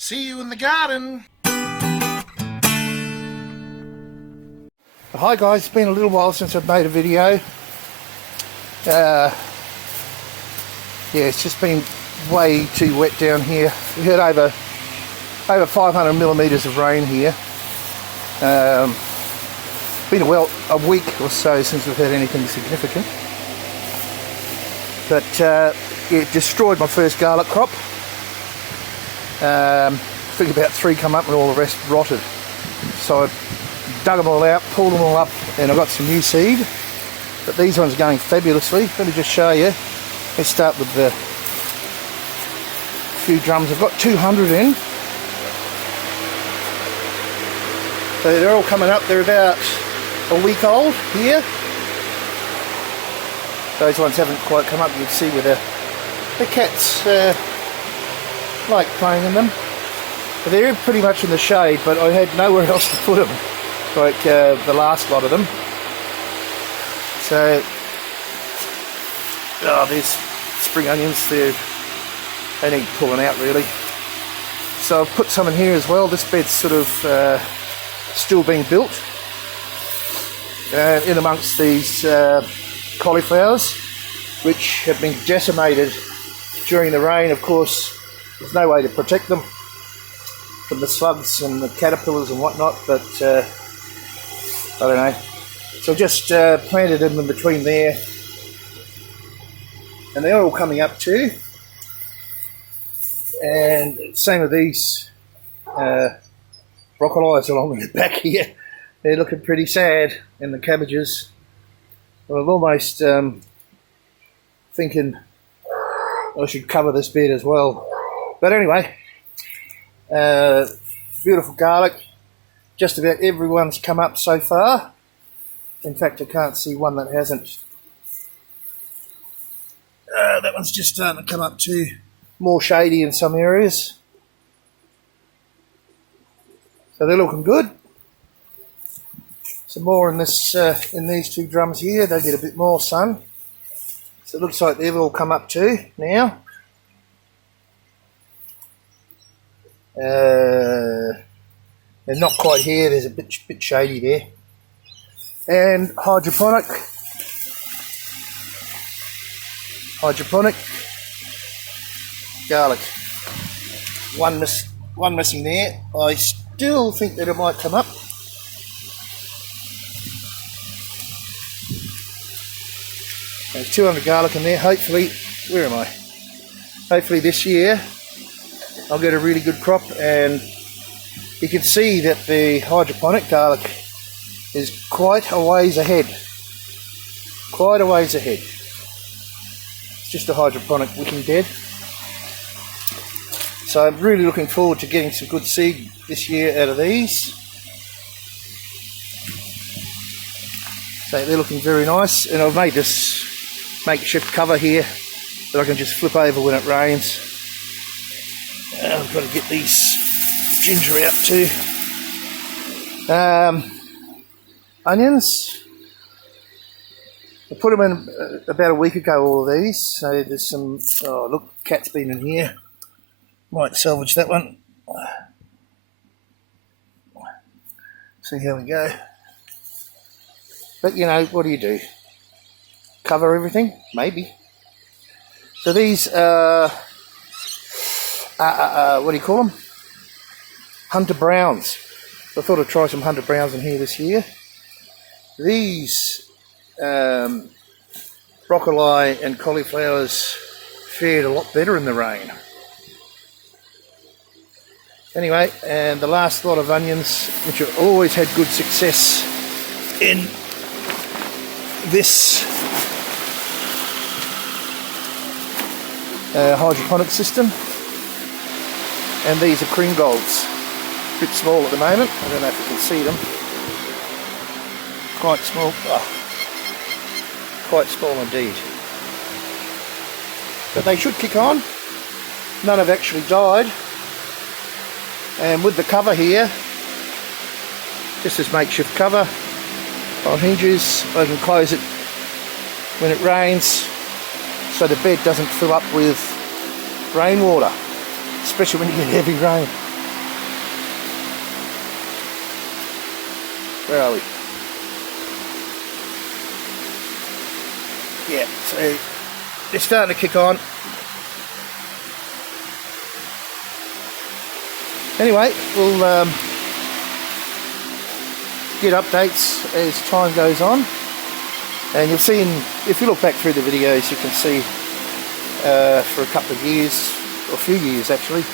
See you in the garden. Hi guys, it's been a little while since I've made a video. Yeah, it's just been way too wet down here. We had over 500 millimeters of rain here. Been a week or so since we've had anything significant. But it destroyed my first garlic crop. I think about 3 come up and all the rest rotted. So I dug them all out, pulled them all up, and I got some new seed. But these ones are going fabulously. Let me just show you. Let's start with the few drums. I've got 200 in. So they're all coming up. They're about a week old here. Those ones haven't quite come up. You can see where the cats like playing in them. But they're pretty much in the shade, but I had nowhere else to put them, like the last lot of them. So, there's spring onions. They need pulling out really. So I've put some in here as well. This bed's sort of still being built. In amongst these cauliflowers, which have been decimated during the rain. Of course, there's no way to protect them from the slugs and the caterpillars and whatnot, but I don't know. So just planted them in between there, and they're all coming up too. And same with these broccolis along the back here. They're looking pretty sad, and the cabbages. Well, I'm almost thinking I should cover this bed as well. But anyway, beautiful garlic. Just about everyone's come up so far. In fact, I can't see one that hasn't. That one's just starting to come up too. More shady in some areas. So they're looking good. Some more in this in these 2 drums here. They get a bit more sun. So it looks like they've all come up too now. They're not quite here. There's a bit shady there. And hydroponic garlic. One missing there. I still think that it might come up. There's 200 garlic in there. Hopefully, where am I? Hopefully this year I'll get a really good crop, and you can see that the hydroponic garlic is quite a ways ahead. Quite a ways ahead. It's just a hydroponic wicking bed. So I'm really looking forward to getting some good seed this year out of these. So they're looking very nice, and I've made this makeshift cover here that I can just flip over when it rains. I've got to get these ginger out too. Onions. I put them in about a week ago, all of these. So there's some, oh look, cat's been in here. Might salvage that one. See how we go. But you know, what do? Cover everything? Maybe. So these what do you call them? Hunter Browns. I thought I'd try some Hunter Browns in here this year. These broccoli and cauliflowers fared a lot better in the rain. Anyway, and the last lot of onions, which have always had good success in this hydroponic system. And these are cream golds. A bit small at the moment. I don't know if you can see them. Quite small. Oh, quite small indeed. But they should kick on. None have actually died. And with the cover here, just this makeshift cover on hinges, I can close it when it rains so the bed doesn't fill up with rainwater. especially when you get heavy rain. Where are we? Yeah, so they're starting to kick on. Anyway, we'll get updates as time goes on, and you'll see, if you look back through the videos, you can see for a couple of years, or a few years actually,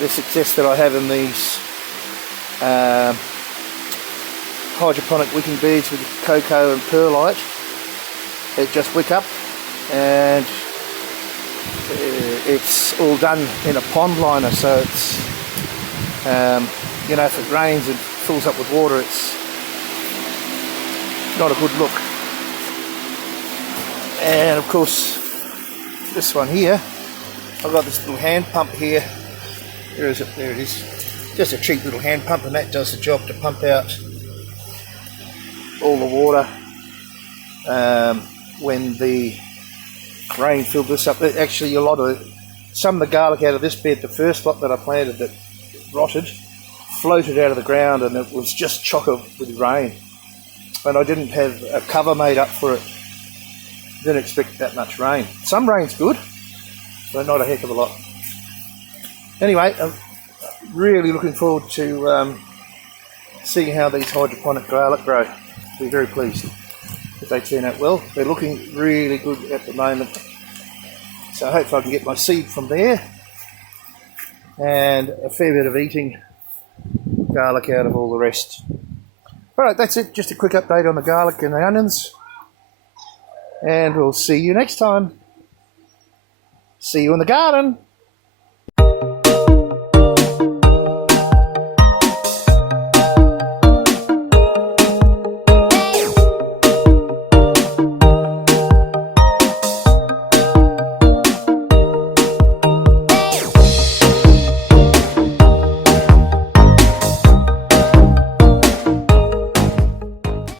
the success that I have in these hydroponic wicking beads with cocoa and perlite. They just wick up, and it's all done in a pond liner, so it's you know, if it rains and fills up with water, it's not a good look. And of course, this one here, I've got this little hand pump here. Where is it? There it is. Just a cheap little hand pump, and that does the job to pump out all the water when the rain filled this up. Actually, some of the garlic out of this bed, the first lot that I planted that rotted, floated out of the ground, and it was just chocker with rain. And I didn't have a cover made up for it. Didn't expect that much rain. Some rain's good, but not a heck of a lot. Anyway, I'm really looking forward to seeing how these hydroponic garlic grow. Be very pleased if they turn out well. They're looking really good at the moment, so I hope I can get my seed from there, and a fair bit of eating garlic out of all the rest. Alright, that's it. Just a quick update on the garlic and the onions, and we'll see you next time. See you in the garden.